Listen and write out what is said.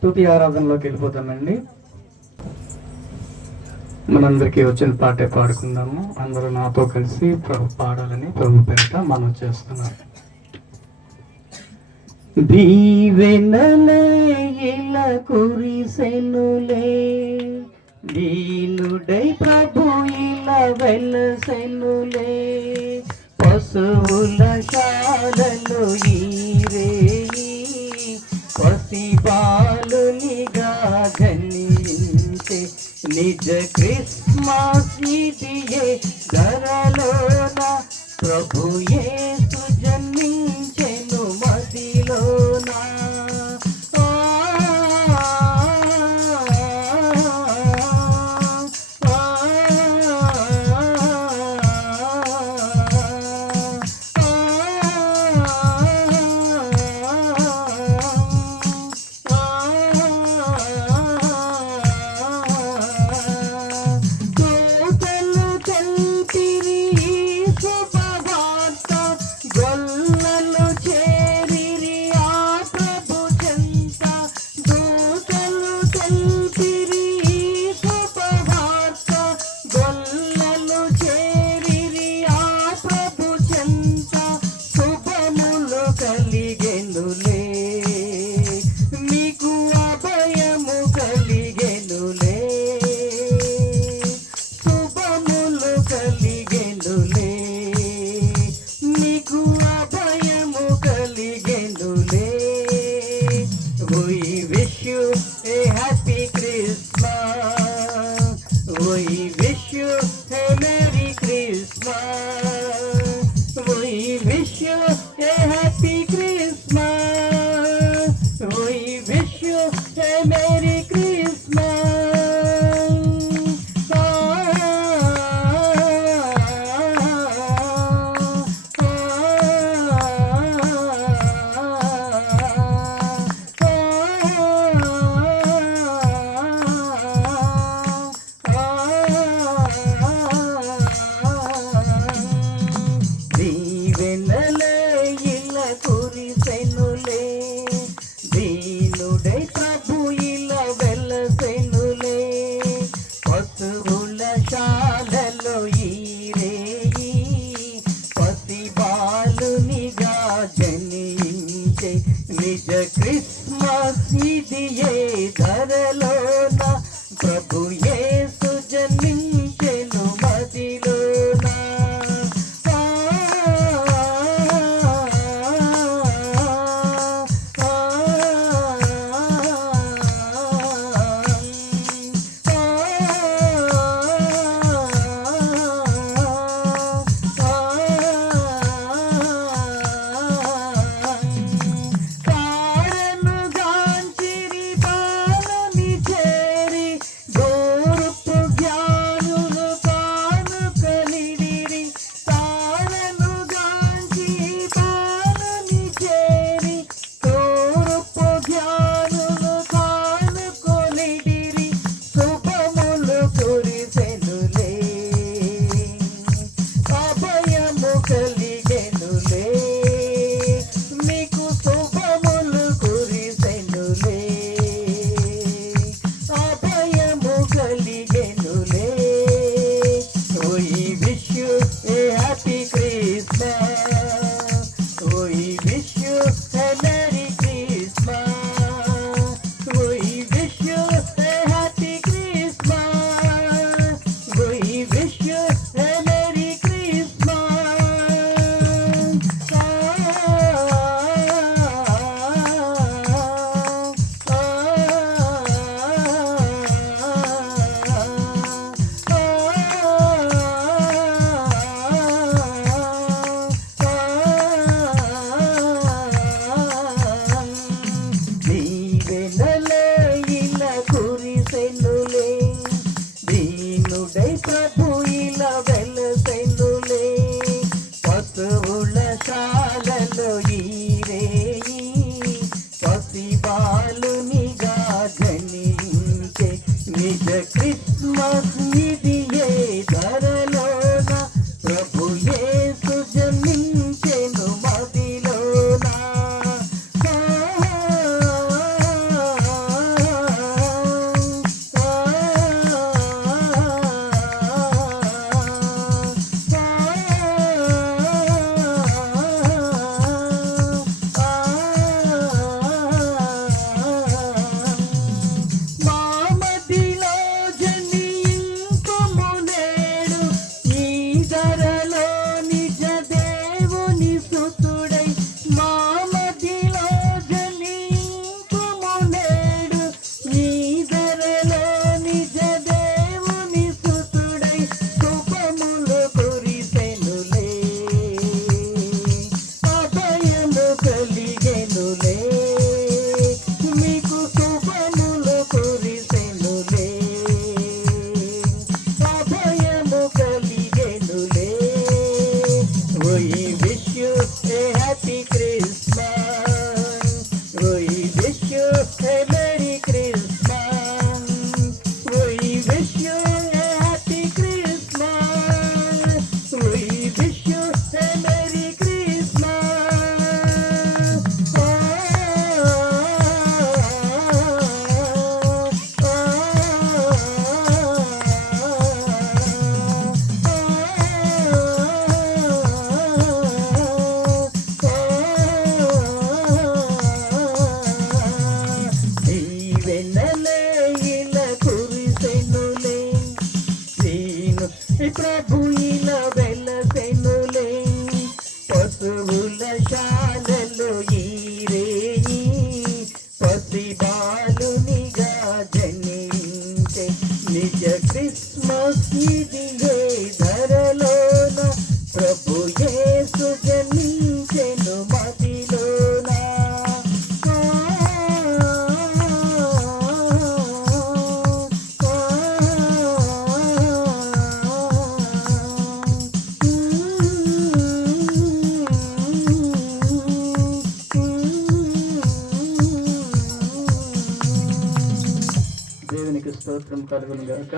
స్థుతి ఆరాధనలోకి వెళ్ళిపోతామండి. మనందరికీ వచ్చిన పాటే పాడుకుందాము. అందరూ నాతో కలిసి ప్రభు పాడాలని ప్రభు పేరిట మనం చేస్తున్నారు. ఇలా దీనుడై ప్రభు ఇలా వెళ్ళసెనులే పశువుల శాలలో ఈ రే పసిపా నిజ క్రిస్మస్ నిధియే ధరలోన ప్రభు ఏ you. Revelation. దేవునికి స్తోత్రం కలుగును గాక